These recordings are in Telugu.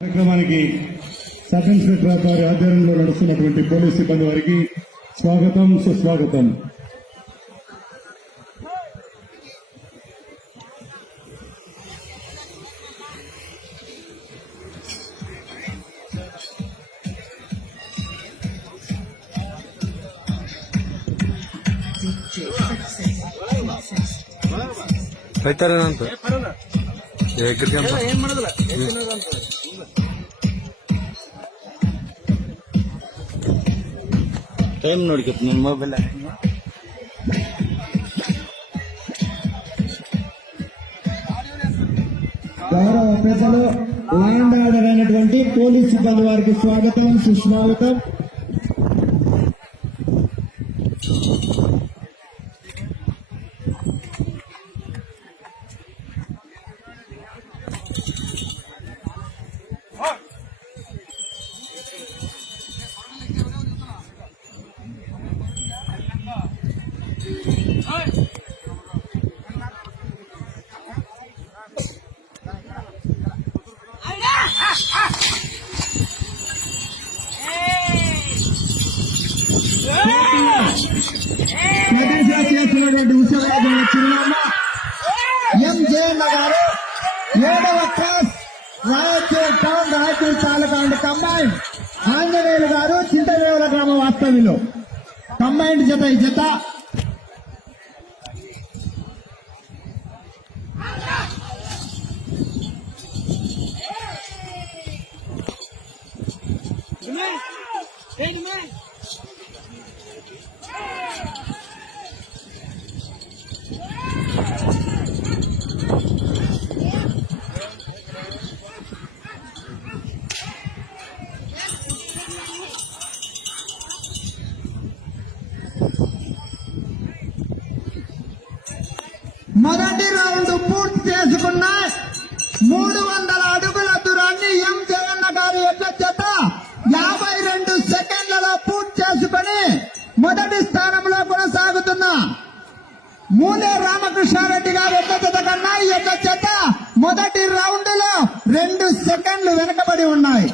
కార్యక్రమానికి సబ్ ఇన్స్పెక్టర్ గారి ఆధ్వర్యంలో నడుస్తున్నటువంటి పోలీసు సిబ్బంది వారికి స్వాగతం సుస్వాగతం. ಹೋಯ್ತಾರೇನಂತ ಟೈಮ್ ನೋಡ್ಕಪ್ಪ ನನ್ನ ಮೊಬೈಲ್. గౌరవ ప్రజలు, ల్యాండ్ ఆర్డర్ అయినటువంటి పోలీసు సిబ్బంది వారికి స్వాగతం సుస్వాగతం. చేసినటువంటి ఉత్సవాల చిరునామా ఎం జయన్న గారు, 7వ class, Raichur town, Raichur taluka and combined. Anjaneyulu గారు, చింతవేవుల గ్రామ వాస్తవ్యులు. కంబైండ్ జత ఈ జత మొదటి రౌండ్ పూర్తి చేసుకున్న 300 అడుగుల దూరాన్ని ఎం జగన్న గారి యొక్క జత 52 సెకండ్లలో పూర్తి చేసుకుని మొదటి స్థానంలో కొనసాగుతున్న మూలే రామకృష్ణారెడ్డి గారి యొక్క జత కన్నా ఈ యొక్క జత మొదటి రౌండ్ లో 2 సెకండ్లు వెనుకబడి ఉన్నాయి.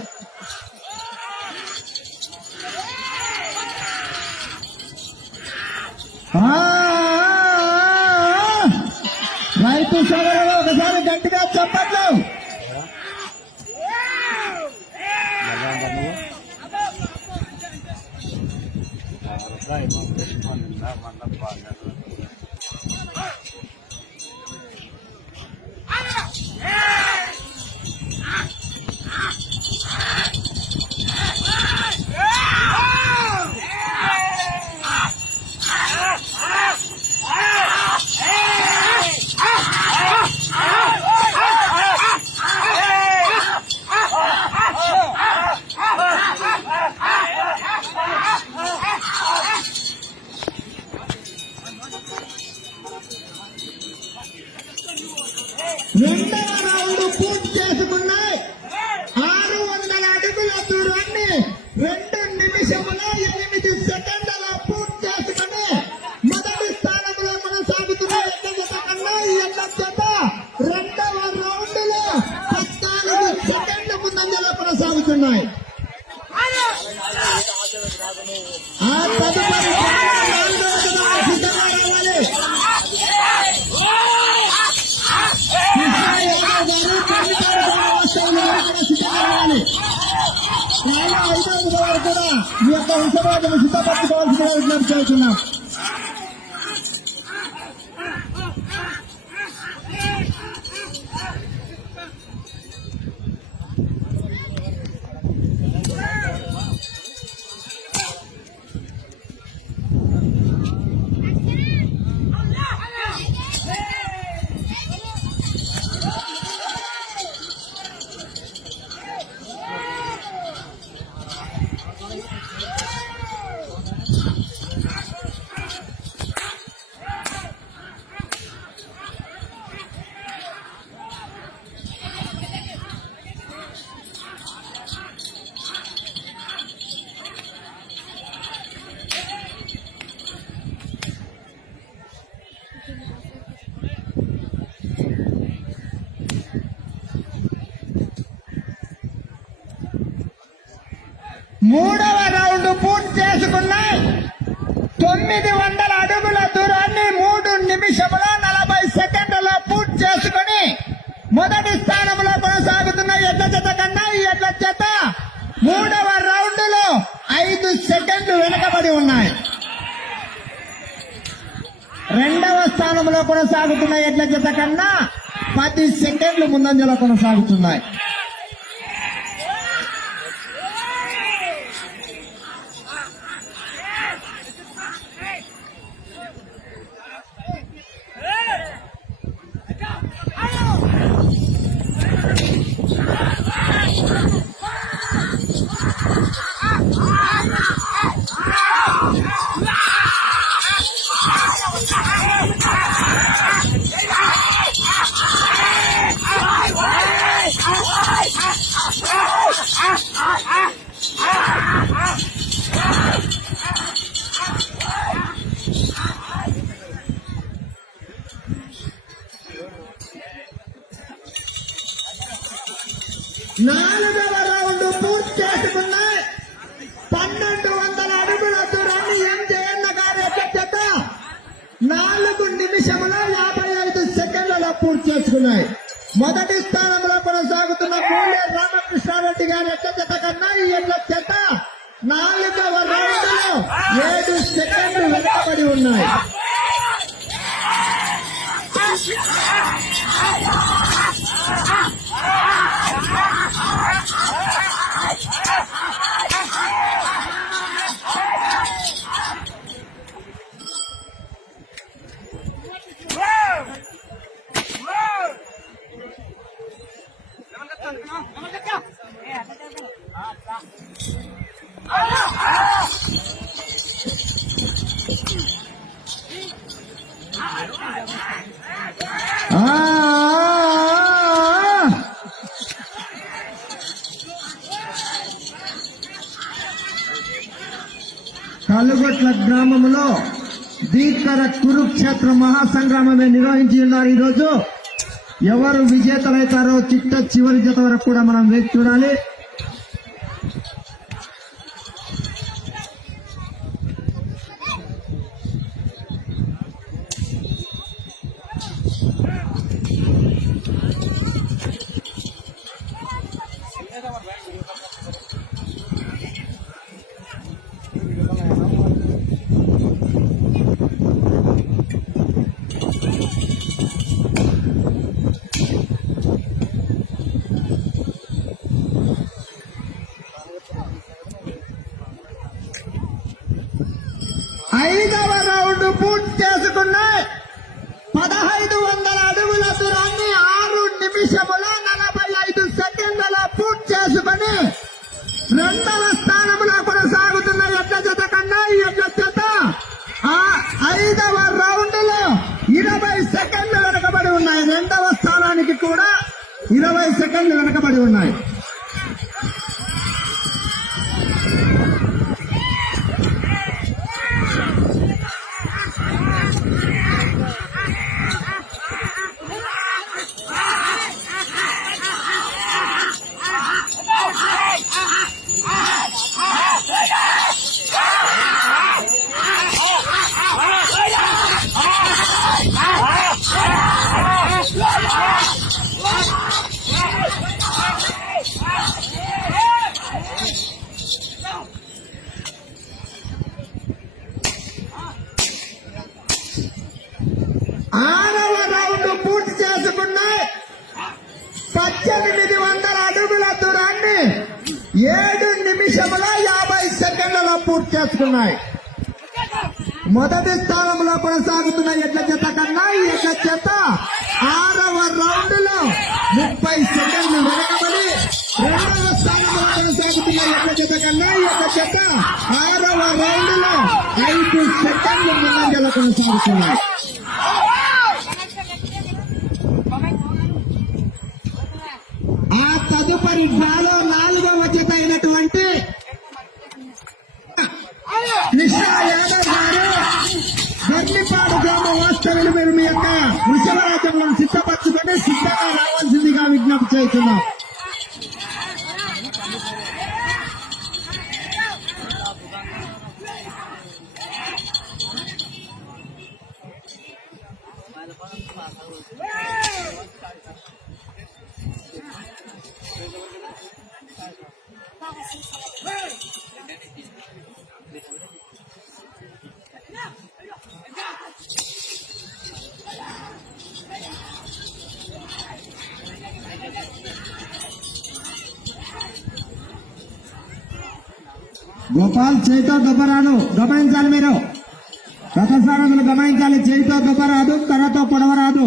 రైతు సోదరులు ఒకసారి గట్టిగా చెప్పట్లు. రెండవ రౌండ్ పూర్తి చేసుకున్నాయి. 600 అడుగుల దూరాన్ని 2 నిమిషముల 8 సెకండ్ల పూర్తి చేసుకుని మొదటి స్థానంలో కొనసాగుతున్న ఎక్క జత కన్నా ఈ ఎక్క జత రెండవ రౌండ్ లో 14 సెకండ్ల ముందంజలో కొనసాగుతున్నాయి. ఆ తదుపరి సిద్ధంగా రావాలి. వారు కూడా ఈ యొక్క ఉత్సవాలను సిద్ధపరచుకోవాల్సిన విజ్ఞప్తి చేస్తున్నాం. మూడవ రౌండ్ పూర్తి చేసుకున్నాయి. 900 అడుగుల దూరాన్ని 3 నిమిషముల 40 సెకండ్లలో పూర్తి చేసుకుని మొదటి స్థానంలో కొనసాగుతున్న ఎడ్ల జత కన్నా ఈ ఎడ్ల జత మూడవ రౌండ్ లో 5 సెకండ్లు వెనుకబడి ఉన్నాయి. రెండవ స్థానంలో కొనసాగుతున్న ఎడ్ల జత కన్నా 10 సెకండ్లు ముందంజలో కొనసాగుతున్నాయి. నాలుగవ రౌండ్ పూర్తి చేసుకున్నాయి. 1200 అడుగుల దూరాన్ని ఎంజేఎన్న గారి జత 4 నిమిషముల 55 సెకండ్లలో పూర్తి చేసుకున్నాయి. మొదటి స్థానంలో కొనసాగుతున్న పూలే రామకృష్ణారెడ్డి గారి ఎడ్ల జత కన్నా ఈ ఎడ్ల జత 4వ రౌండ్ లో 7 సెకండ్లు వెనుకబడి ఉన్నాయి. కలుగొట్ల గ్రామంలో దీకర కురుక్షేత్ర మహాసంగ్రామమే నిర్వహించి ఉన్నారు. ఈరోజు ఎవరు విజేతలైతారో చివరి జత వరకు కూడా మనం వేచి చూడాలి. ఐదవ రౌండ్ పూర్తి చేసుకున్నాయి. 1500 అడుగుల దూరాన్ని 6 నిమిషముల 45 సెకండ్లలో పూర్తి చేసుకుని రెండవ స్థానంలో కొనసాగుతున్న ఎడ్ల జత కన్నా ఈ ఎడ్ల జత 5వ రౌండ్ లో 20 సెకండ్లు వెనకబడి ఉన్నాయి. రెండవ స్థానానికి కూడా 20 సెకండ్లు వెనకబడి ఉన్నాయి. ఆరవ రౌండ్ పూర్తి చేసుకున్నాయి. 1800 అడుగుల దూరాన్ని 7 నిమిషముల 50 సెకండ్లలో పూర్తి చేసుకున్నాయి. మొదటి స్థానంలో కొనసాగుతున్న ఎడ్ల జత కన్నా ఈ ఎడ్ల జత 6వ రౌండ్ లో 30 సెకండ్లు వెనకబడి రెండవ స్థానంలో కొనసాగుతున్న ఎడ్ల జత కన్నా ఈ ఎడ్ల జత 6వ రౌండ్ లో 5 సెకండ్లు ముందంజలో కొనసాగుతున్నాయి. ఆ తదుపరి డ్రాలో 4వ జత అయినటువంటి కృష్ణ యాదవ్ గారు గర్నిపాడు గ్రామ వాస్తవ్యులు మీరు మీ యొక్క వృషభరాజ్యంలో సిద్ధపరచుకొని సిద్ధంగా రావాల్సిందిగా విజ్ఞప్తి చేస్తున్నాం. గోపాల్ చేయితో దొబ్బరాదు, గమనించాలి మీరు. రథసారథులు గమనించాలి, చేయితో దొబ్బరాదు, కర్రతో పొడవరాదు.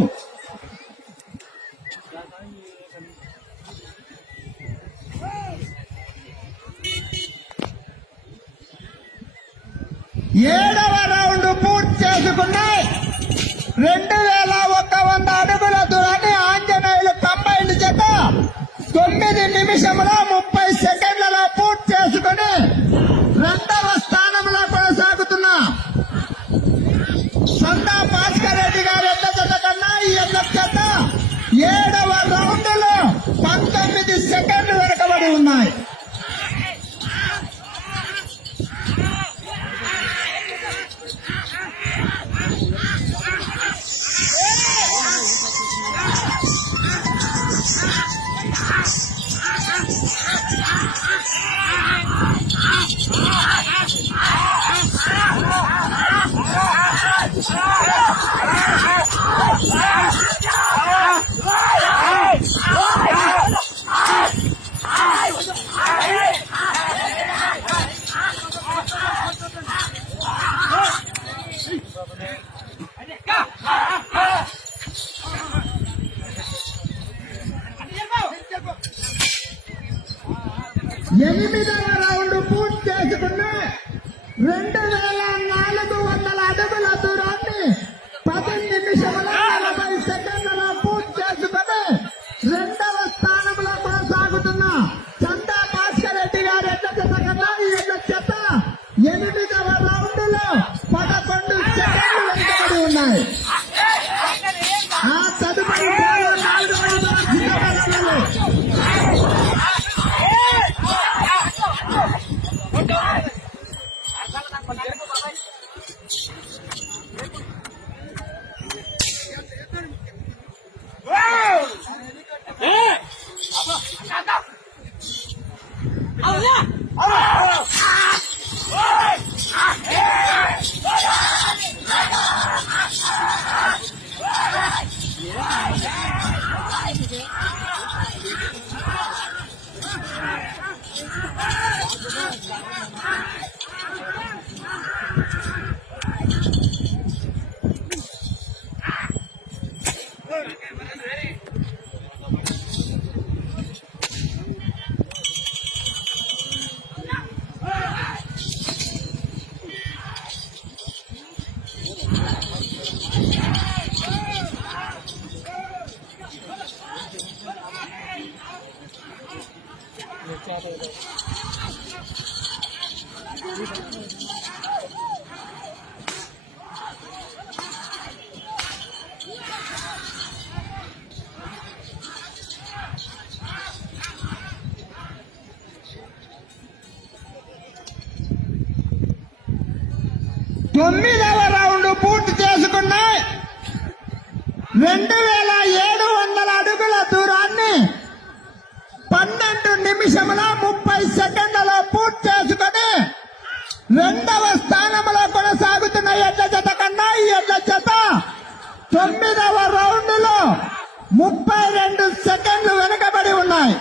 ఏడవ రౌండ్ పూర్తి చేసుకున్నాయి. 2100 అడుగుల దూరాన్ని ఆంజనేయులు కంబైండ్ చేత 9 నిమిషముల 30 సెకండ్లలో పూర్తి చేసుకుని రెండవ స్థానంలో కొనసాగుతున్నా సొంత భాస్కర్ రెడ్డి గారి ఎడ్ల జత కన్నా ఈ ఎడ్ల జత 7వ రౌండ్ లో 19 సెకండ్లు వెనకబడి ఉన్నాయి. ఎనిమిదవ రౌండ్ పూర్తి చేసుకున్న 2400 అడుగుల దూరాన్ని 10 నిమిషముల 40 సెకండ్లలో పూర్తి చేసుకుని రెండవ స్థానంలో కొనసాగుతున్న చందా భాస్కర్ రెడ్డి గారి ఎడ్ల జత కన్నా ఈ ఎడ్ల జత 8వ రౌండ్ లో 11 సెకండ్లు వెనుకబడి ఉన్నాయి. ఆ తదుపరి 4వ రౌండ్ సిద్ధపడాలి. తొమ్మిదవ రౌండ్ పూర్తి చేసుకున్నాయి. 2700 అడుగుల దూరాన్ని 12 నిమిషముల 30 సెకండ్లలో పూర్తి చేసుకుని రెండవ స్థానంలో కొనసాగుతున్న ఎడ్ల జత కన్నా ఈ ఎడ్ల జత 9వ రౌండ్ లో 32 సెకండ్లు వెనుకబడి ఉన్నాయి.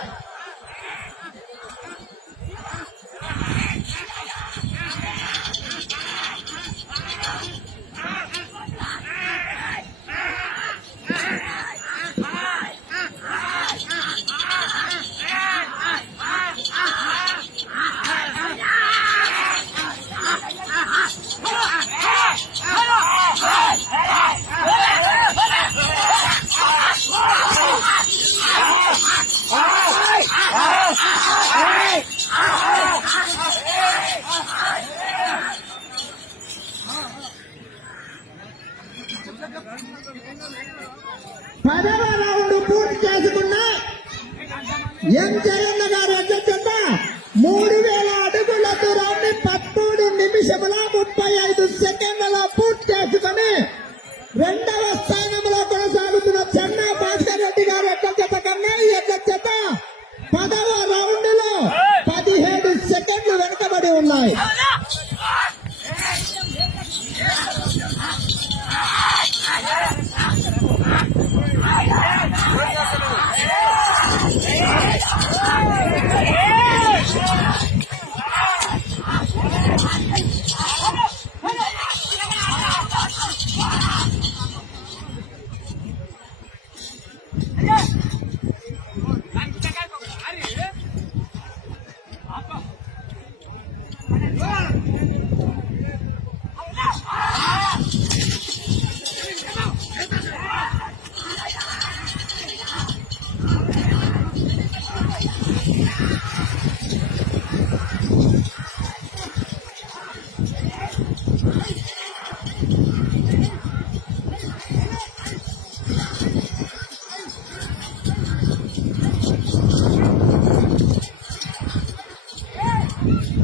పదవ రౌండ్ పూర్తి చేసుకున్న ఎం జగన్న గారి అధ్యక్షత 3000 అడుగుల దూరాన్ని 13 నిమిషముల 35 సెకండ్లలో పూర్తి చేసుకుని రెండవ స్థానంలో కొనసాగుతున్న చెన్నా భాస్కర్ రెడ్డి గారి అధ్యక్షత కన్నా ఈ అధ్యక్షత 10వ రౌండ్ ఉన్నాయి.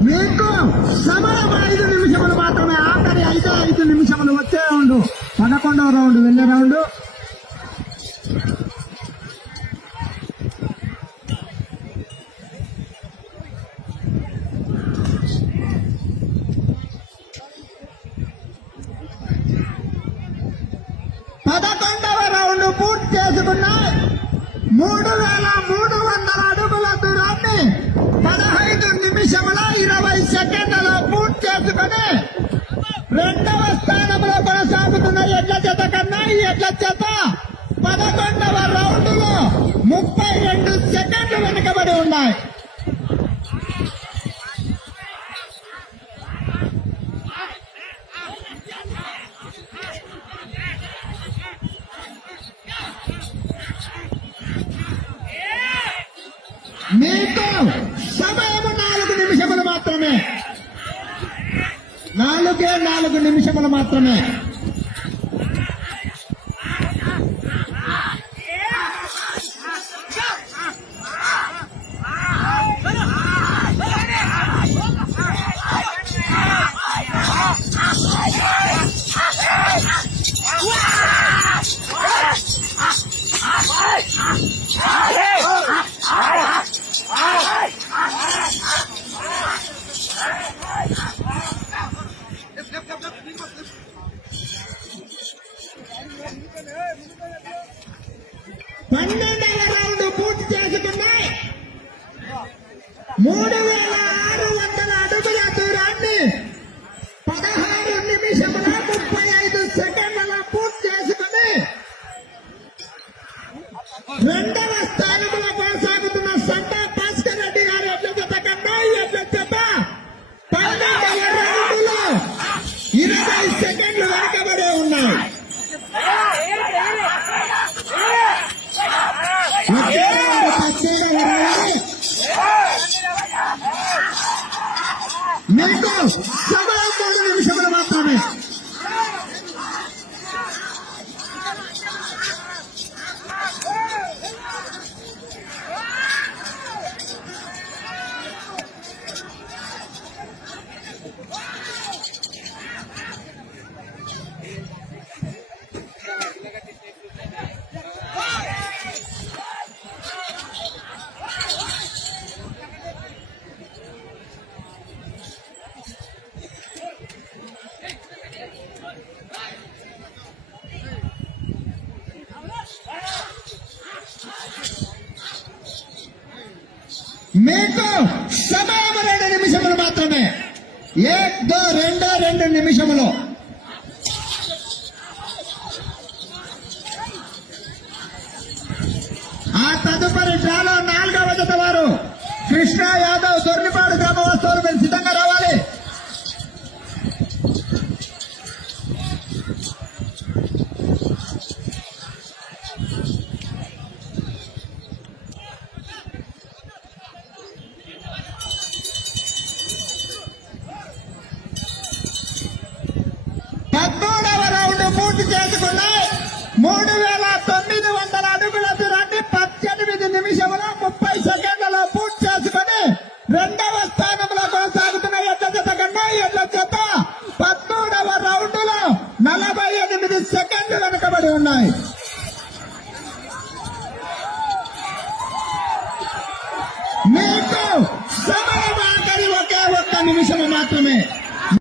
మీకు సమయం 5 నిమిషములు మాత్రమే. ఆఖరి 5 నిమిషములు వచ్చే రౌండ్ 11వ రౌండ్ వెళ్ళే రౌండ్. పదకొండవ రౌండ్ పూర్తి చేసుకున్నాయి. 3300 అడుగుల దూరాన్ని 15 నిమిషముల 20 సెకండ్లలో పూర్తి చేసుకుని రెండవ స్థానంలో కొనసాగుతున్న ఎడ్ల జత కన్నా ఈ ఎడ్ల జత 11వ రౌండ్ లో 32 సెకండ్లు వెనుకబడి ఉన్నాయి. మీకు సమయం 4 నిమిషములు మాత్రమే. 4 నిమిషములు మాత్రమే. పన్నెండవ రౌండ్ పూర్తి చేసుకున్నాయి. 3600 అడుగుల దూరాన్ని 16 నిమిషముల 35 సెకండ్ల పూర్తి చేసుకుని రెండవ స్థానంలో కొనసాగుతున్న సంతా భాస్కర్ రెడ్డి గారి ఎడ్ల జత కన్నా ఈ ఎడ్ల జత 12వ రౌండ్ లో 20 సెకండ్లు వెనకబడే ఉన్నాయి. మీకు సమయం 3 నిమిషములు మాత్రమే. మీకు సమయం 2 నిమిషములు మాత్రమే. 2 నిమిషములు. ఆ తదుపరి డ్రాలో 4వ జత వారు కృష్ణ యాదవ్ దొర్నిపాడు గ్రామ వాస్తవులు మీరు సిద్ధంగా రావాలి. పూర్తి చేసుకున్నాయి. 3900 అడుగుల దూరాన్ని 18 నిమిషముల 30 సెకండ్లలో పూర్తి చేసుకుని రెండవ స్థానంలో కొనసాగుతున్న ఎడ్ల జత కన్నా ఎడ్ల జత 13వ రౌండ్ లో 48 సెకండ్లు వెనుకబడి ఉన్నాయి. మీకు సమయం ఆఖరి ఒకే ఒక్క నిమిషము మాత్రమే.